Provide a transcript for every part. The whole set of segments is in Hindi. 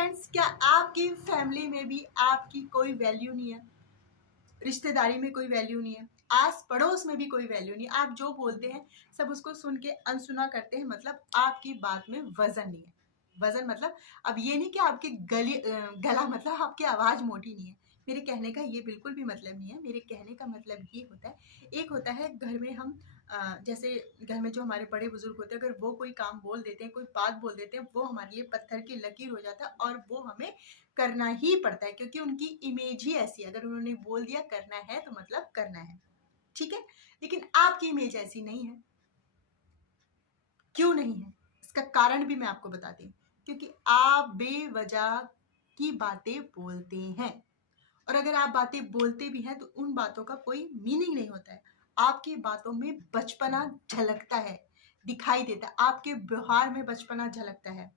फ्रेंड्स, क्या आपकी फैमिली में भी आपकी कोई वैल्यू नहीं है? रिश्तेदारी में कोई वैल्यू नहीं है, आस पड़ोस में भी कोई वैल्यू नहीं है, आप जो बोलते हैं सब उसको सुन के अनसुना करते हैं, मतलब आपकी बात में वजन नहीं है। वजन मतलब अब ये नहीं कि आपके गला मतलब आपकी आवाज़ मोटी नहीं है। मेरे कहने का ये बिल्कुल भी मतलब नहीं है। मेरे कहने का मतलब ये होता है, एक होता है घर में हम जैसे घर में जो हमारे बड़े बुजुर्ग होते हैं, अगर वो कोई काम बोल देते हैं, कोई बात बोल देते हैं, वो हमारे लिए पत्थर की लकीर हो जाता है और वो हमें करना ही पड़ता है, क्योंकि उनकी इमेज ही ऐसी है। अगर उन्होंने बोल दिया करना है तो मतलब करना है, ठीक है। लेकिन आपकी इमेज ऐसी नहीं है। क्यों नहीं है, इसका कारण भी मैं आपको बताती हूँ। क्योंकि आप बेवजह की बातें बोलते हैं, और अगर आप बातें बोलते भी हैं तो उन बातों का कोई मीनिंग नहीं होता है। आपकी बातों में बचपना झलकता है, दिखाई देता है, आपके व्यवहार में बचपना झलकता है।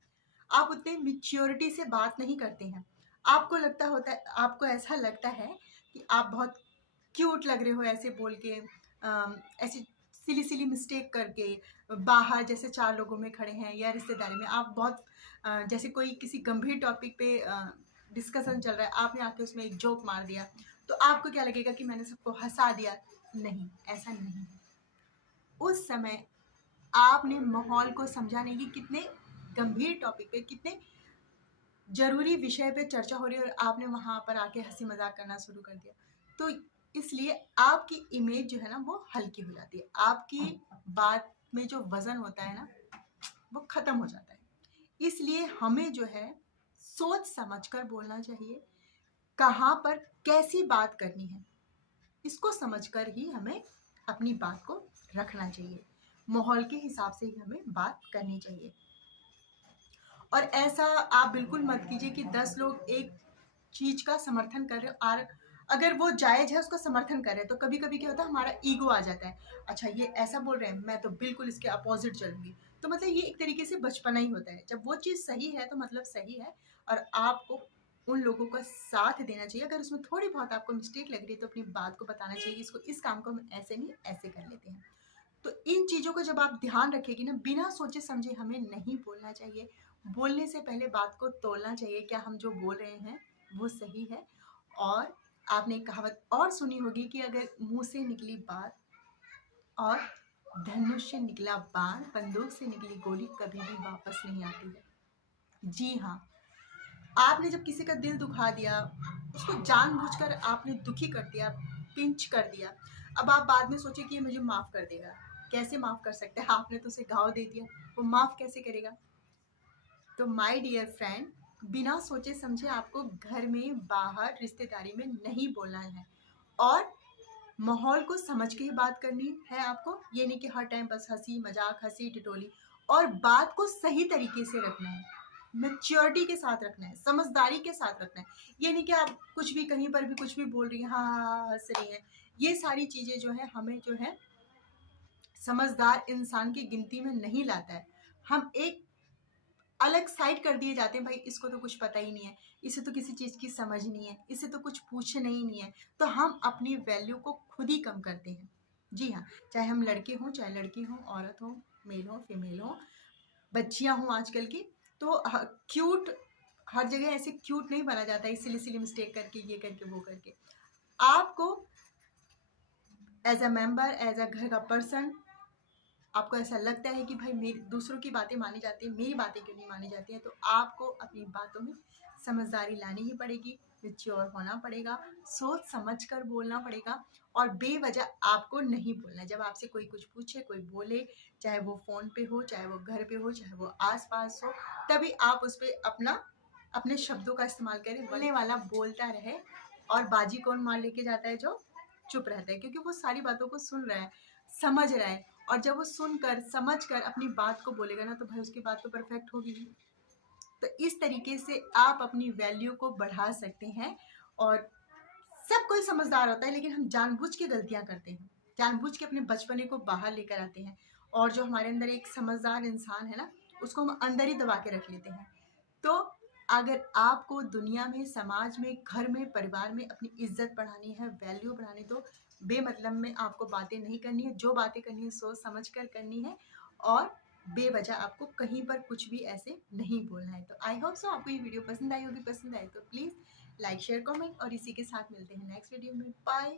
आप उतने मैच्योरिटी से बात नहीं करते हैं। आपको ऐसा लगता है कि आप बहुत क्यूट लग रहे हो ऐसे बोल के, ऐसी सिली सिली मिस्टेक करके, बाहर जैसे 4 लोगों में खड़े हैं या रिश्तेदारी में आप बहुत जैसे कोई किसी गंभीर टॉपिक पे डिस्कशन चल रहा है, आपने आके उसमें एक जोक मार दिया, तो आपको क्या लगेगा कि मैंने सबको हँसा दिया। नहीं, ऐसा नहीं है। उस समय आपने माहौल को समझा नहीं कि कितने गंभीर टॉपिक पे, कितने ज़रूरी विषय पे चर्चा हो रही है और आपने वहाँ पर आके हँसी मज़ाक करना शुरू कर दिया। तो इसलिए आपकी इमेज जो है ना वो हल्की हो जाती है। आपकी बात में जो वज़न होता है ना वो ख़त्म हो जाता है। इसलिए हमें जो है सोच समझ कर बोलना चाहिए। कहाँ पर कैसी बात करनी है, इसको समझकर ही हमें अपनी बात को रखना चाहिए। माहौल के हिसाब से ही हमें बात करनी चाहिए। और ऐसा आप बिल्कुल मत कीजिए कि 10 लोग एक चीज़ का समर्थन कर रहे हो और अगर वो जायज़ है उसका समर्थन कर रहे हैं, तो कभी-कभी क्या होता है हमारा ईगो आ जाता है। अच्छा, ये ऐसा बोल रहे हैं, मैं तो बिल्कुल इसके अपोज़िट चलूँगी। तो मतलब ये एक तरीके से बचपना ही होता है। जब वो चीज़ सही है तो मतलब सही है, और आपको उन लोगों का साथ देना चाहिए। अगर उसमें थोड़ी बहुत आपको मिस्टेक लग रही है तो अपनी बात को बताना चाहिए, इसको इस काम को हम ऐसे नहीं ऐसे कर लेते हैं। तो इन चीज़ों को जब आप ध्यान रखेंगी ना, बिना सोचे समझे हमें नहीं बोलना चाहिए। बोलने से पहले बात को तौलना चाहिए, क्या हम जो बोल रहे हैं वो सही है। और आपने एक कहावत और सुनी होगी कि अगर मुँह से निकली बात और धनुष से निकला बाण, बंदूक से निकली गोली कभी भी वापस नहीं आती है। जी हाँ, आपने जब किसी का दिल दुखा दिया, उसको जानबूझकर आपने दुखी कर दिया, पिंच कर दिया, अब आप बाद में सोचिए कि ये मुझे माफ़ कर देगा। कैसे माफ़ कर सकते हैं? आपने तो उसे घाव दे दिया, वो माफ़ कैसे करेगा? तो माय डियर फ्रेंड, बिना सोचे समझे आपको घर में, बाहर, रिश्तेदारी में नहीं बोलना है, और माहौल को समझ के ही बात करनी है आपको। ये नहीं कि हर टाइम बस हँसी मज़ाक, हँसी ठिठोली, और बात को सही तरीके से रखना है, मैच्योरिटी के साथ रखना है, समझदारी के साथ रखना है। ये नहीं कि आप कुछ भी कहीं पर भी कुछ भी बोल रही हैं, हाँ, हाँ, हाँ, हँस रही हैं। ये सारी चीज़ें जो हैं हमें जो है समझदार इंसान की गिनती में नहीं लाता है। हम एक अलग साइड कर दिए जाते हैं, भाई इसको तो कुछ पता ही नहीं है, इसे तो किसी चीज़ की समझ नहीं है, इसे तो कुछ पूछना ही नहीं है। तो हम अपनी वैल्यू को खुद ही कम करते हैं। जी हाँ, चाहे हम लड़के हों, चाहे लड़की हों, औरत हो, मेल हो, फीमेल हो, बच्चियाँ हों आजकल की, तो क्यूट हर जगह ऐसे क्यूट नहीं बना जाता है सिली सिली मिस्टेक करके, ये करके, वो करके। आपको as a member, as a घर का पर्सन, आपको ऐसा लगता है कि भाई मेरी दूसरों की बातें मानी जाती हैं, मेरी बातें क्यों नहीं मानी जाती हैं, तो आपको अपनी बातों में समझदारी लानी ही पड़ेगी, मैच्योर होना पड़ेगा, सोच समझ कर बोलना पड़ेगा, और बेवजह आपको नहीं बोलना। जब आपसे कोई कुछ पूछे, कोई बोले, चाहे वो फ़ोन पे हो, चाहे वो घर पे हो, चाहे वो आस-पास हो, तभी आप उस पे अपने शब्दों का इस्तेमाल करें। बोलने वाला बोलता रहे, और बाजी कौन मार लेके जाता है? जो चुप रहता है, क्योंकि वो सारी बातों को सुन रहा है, समझ रहा है, और जब वो सुनकर समझकर अपनी बात को बोलेगा ना, तो भाई उसकी बात तो परफेक्ट होगी ही। तो इस तरीके से आप अपनी वैल्यू को बढ़ा सकते हैं। और सब कोई समझदार होता है, लेकिन हम जानबूझ के गलतियां करते हैं, जानबूझ के अपने बचपने को बाहर लेकर आते हैं, और जो हमारे अंदर एक समझदार इंसान है ना, उसको हम अंदर ही दबा के रख लेते हैं। तो अगर आपको दुनिया में, समाज में, घर में, परिवार में अपनी इज्जत बढ़ानी है, वैल्यू बढ़ानी, तो बेमतलब में आपको बातें नहीं करनी है। जो बातें करनी है सोच समझ कर करनी है, और बेवजह आपको कहीं पर कुछ भी ऐसे नहीं बोलना है। तो आई होप सो आपको ये वीडियो पसंद आई होगी। पसंद आए तो प्लीज़ लाइक शेयर कमेंट, और इसी के साथ मिलते हैं नेक्स्ट वीडियो में। बाय।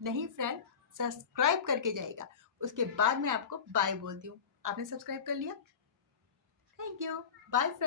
नहीं फ्रेंड, सब्सक्राइब करके जाइएगा, उसके बाद मैं आपको बाय बोलती हूँ। आपने सब्सक्राइब कर लिया? Thank you. Bye friend.